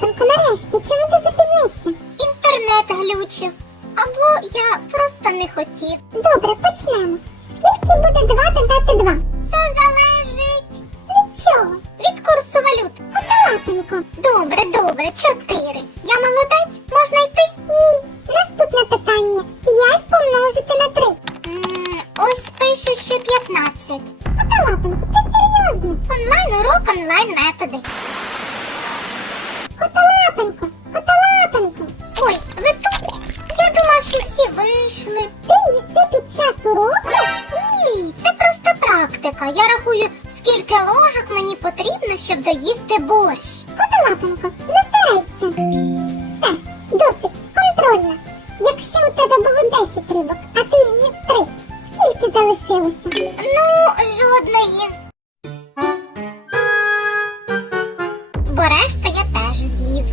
Котолапенко, нарешті, чому ти запізнився? Інтернет глючив. Або я просто не хотів. Добре, почнемо. Скільки буде 2 додати 2? Це залежить Від чого? від курсу валют. Котолапенко. Добре, добре, чотири. Я молодець, можна йти? Ні. Наступне питання. 5 помножити на 3. М, ось пише, що 15. Котолапенко, ти серйозно? Онлайн урок, онлайн методи. Всі. Ти їси під час уроку? Ні, це просто практика. Я рахую, скільки ложок мені потрібно, щоб доїсти борщ. Котолапенко, зосередься. Все, досить, контрольно. Якщо у тебе було 10 рибок, а ти з'їв 3, скільки залишилося? Ну, жодної. Бо решту я теж з'їв.